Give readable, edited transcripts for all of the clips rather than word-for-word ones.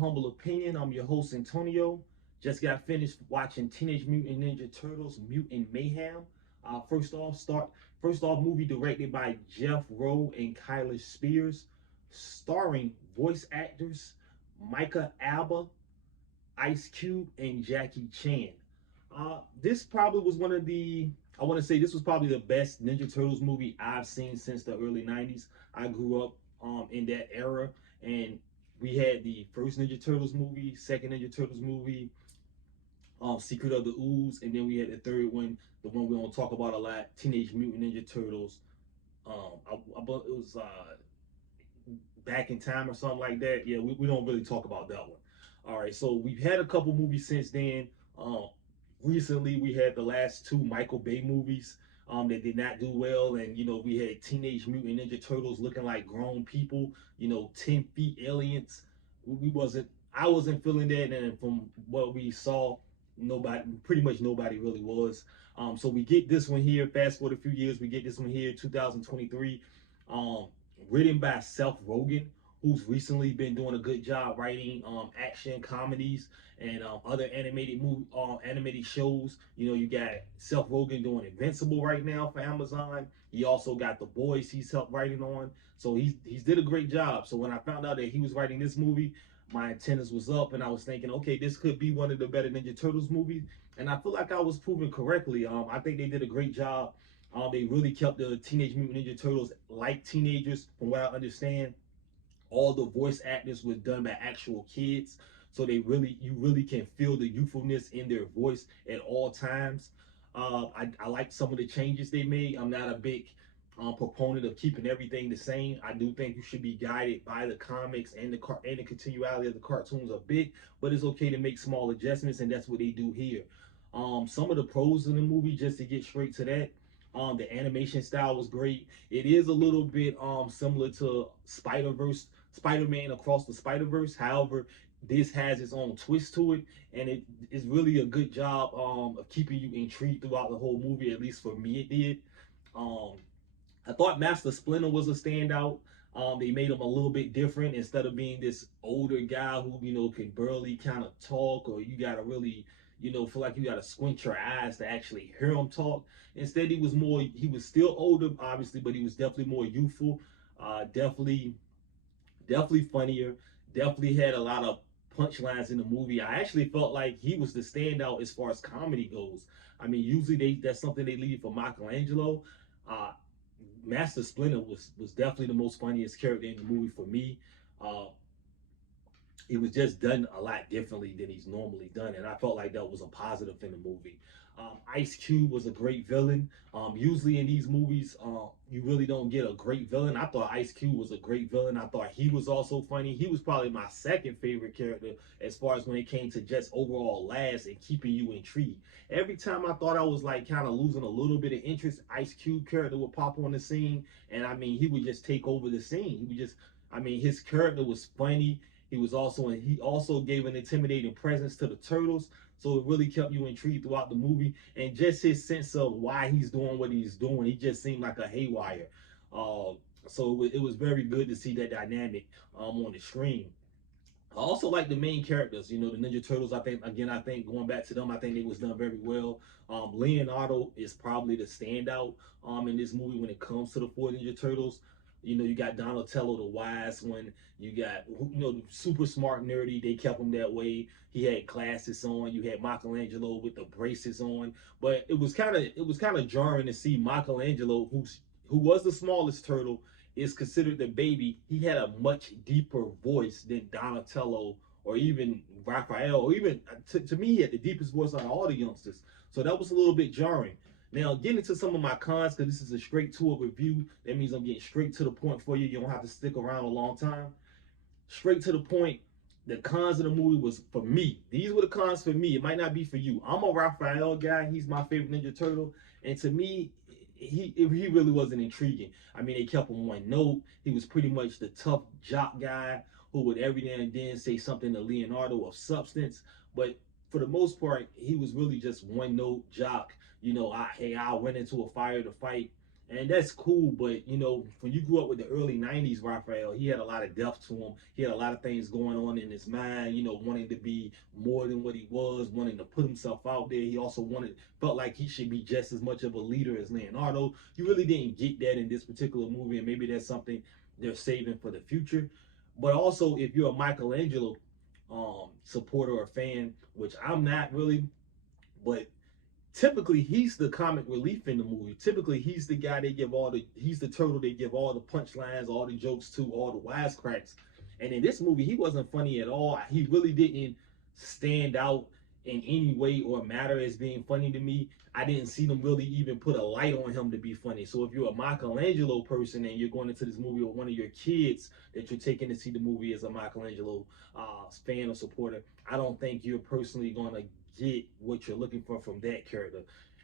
humble opinion. I'm your host, Antonio. Just got finished watching Teenage Mutant Ninja Turtles Mutant Mayhem. First off, movie directed by Jeff Rowe and Kyler Spears, starring voice actors Micah, Ice Cube, and Jackie Chan. This probably was one of the, I want to say this was probably the best Ninja Turtles movie I've seen since the early 90s. I grew up in that era, and we had the first Ninja Turtles movie, second Ninja Turtles movie, Secret of the Ooze, and then we had the third one, the one we don't talk about a lot, Teenage Mutant Ninja Turtles. It was Back in Time or something like that. Yeah, we don't really talk about that one. All right, so we've had a couple movies since then. Recently, we had the last two Michael Bay movies that did not do well, and we had Teenage Mutant Ninja Turtles looking like grown people, 10 feet aliens. I wasn't feeling that, and from what we saw, pretty much nobody really was. So we get this one here. Fast forward a few years, we get this one here, 2023. Um, Written by Seth Rogan, who's recently been doing a good job writing action comedies and other animated shows. You got Seth Rogen doing Invincible right now for Amazon. He also got The Boys he's helped writing on. So he's did a great job. So when I found out that he was writing this movie, my antennas was up, and I was thinking, okay, this could be one of the better Ninja Turtles movies. And I feel like I was proven correctly. I think they did a great job. They really kept the Teenage Mutant Ninja Turtles like teenagers, from what I understand. All the voice actors was done by actual kids, so you really can feel the youthfulness in their voice at all times. I like some of the changes they made. I'm not a big proponent of keeping everything the same. I do think you should be guided by the comics and the continuality of the cartoons a bit, but it's okay to make small adjustments, and that's what they do here. Some of the pros in the movie, just to get straight to that, the animation style was great. It is a little bit similar to Spider-Man Across the Spider-Verse. However, this has its own twist to it, and it is really a good job of keeping you intrigued throughout the whole movie. At least for me, it did. Um, I thought Master Splinter was a standout. They made him a little bit different. Instead of being this older guy who can barely kind of talk, or you gotta really feel like you gotta squint your eyes to actually hear him talk. Instead, he was still older, obviously, but he was definitely more youthful. Definitely funnier. Definitely had a lot of punchlines in the movie. I actually felt like he was the standout as far as comedy goes. I mean, usually that's something they leave for Michelangelo. Uh, Master Splinter was definitely the most funniest character in the movie for me. Uh, it was just done a lot differently than he's normally done, and I felt like that was a positive in the movie. Ice Cube was a great villain. Usually in these movies, you really don't get a great villain. I thought Ice Cube was a great villain. I thought he was also funny. He was probably my second favorite character as far as when it came to just overall laughs and keeping you intrigued. Every time I thought I was like kind of losing a little bit of interest, Ice Cube character would pop on the scene, and I mean, he would just take over the scene. His character was funny. He also gave an intimidating presence to the turtles, so it really kept you intrigued throughout the movie. And just his sense of why he's doing what he's doing, he just seemed like a haywire. So it was very good to see that dynamic on the screen. I also like the main characters, the Ninja Turtles. I think going back to them, I think it was done very well. Leonardo is probably the standout in this movie when it comes to the four Ninja Turtles. You got Donatello, the wise one. You got, super smart, nerdy. They kept him that way. He had glasses on. You had Michelangelo with the braces on. But it was kind of jarring to see Michelangelo, who was the smallest turtle, is considered the baby. He had a much deeper voice than Donatello or even Raphael, or even to me, he had the deepest voice out of all the youngsters. So that was a little bit jarring. Now, getting into some of my cons, because this is a straight tour review. That means I'm getting straight to the point for you. You don't have to stick around a long time. Straight to the point. The cons of the movie was for me. These were the cons for me. It might not be for you. I'm a Raphael guy. He's my favorite Ninja Turtle. And to me, he really wasn't intriguing. I mean, they kept him one note. He was pretty much the tough jock guy who would every now and then say something to Leonardo of substance. But for the most part, he was really just one note jock. I went into a fire to fight, And that's cool, but you know, when you grew up with the early '90s, Raphael, he had a lot of depth to him. He had a lot of things going on in his mind. You know, wanting to be more than what he was, wanting to put himself out there. He also felt like he should be just as much of a leader as Leonardo. You really didn't get that in this particular movie, and maybe that's something they're saving for the future. But also, if you're a Michelangelo supporter or fan, which I'm not really, but typically he's the comic relief in the movie. Typically he's the guy he's the turtle they give all the punchlines, all the jokes to, all the wisecracks. And in this movie, he wasn't funny at all. He really didn't stand out in any way or matter as being funny to me. I didn't see them really even put a light on him to be funny. So if you're a Michelangelo person and you're going into this movie with one of your kids that you're taking to see the movie as a Michelangelo fan or supporter, I don't think you're personally going to get what you're looking for from that character.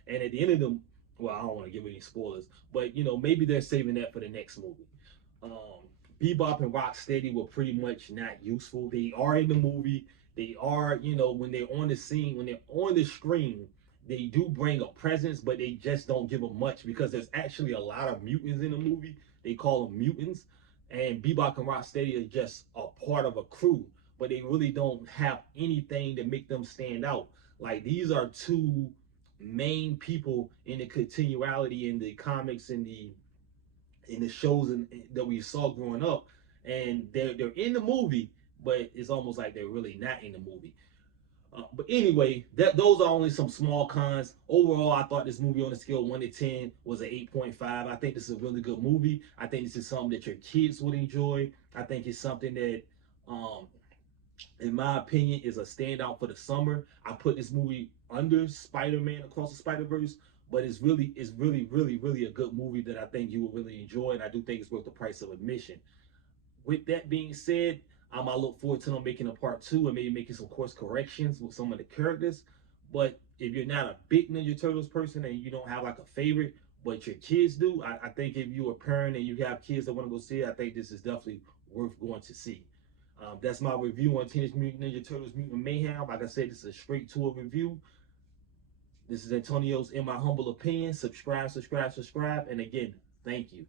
And at the end of the, well, I don't want to give any spoilers, but you know, maybe they're saving that for the next movie. Bebop and Rocksteady were pretty much not useful. They are in the movie. They are, you know, when they're on the scene, when they're on the screen, they do bring a presence, but they just don't give them much because there's actually a lot of mutants in the movie. They call them mutants, and Bebop and Rocksteady are just a part of a crew, but they really don't have anything to make them stand out. Like these are two main people in the continuality in the comics and the shows that we saw growing up, and they're in the movie, but it's almost like they're really not in the movie. But anyway, those are only some small cons. Overall, I thought this movie on a scale of 1 to 10 was an 8.5. I think this is a really good movie. I think this is something that your kids would enjoy. I think it's something that um, in my opinion, is a standout for the summer. I put this movie under Spider-Man Across the Spider-Verse, but it's really a good movie that I think you will really enjoy, and I do think it's worth the price of admission. With that being said, I look forward to them making a part two and maybe making some course corrections with some of the characters. But if you're not a big Ninja Turtles person and you don't have like a favorite, but your kids do, I think if you're a parent and you have kids that want to go see it, I think this is definitely worth going to see. That's my review on Teenage Mutant Ninja Turtles Mutant Mayhem. Like I said, this is a straight tour review. This is Antonio's In My Humble Opinion. Subscribe. And again, thank you.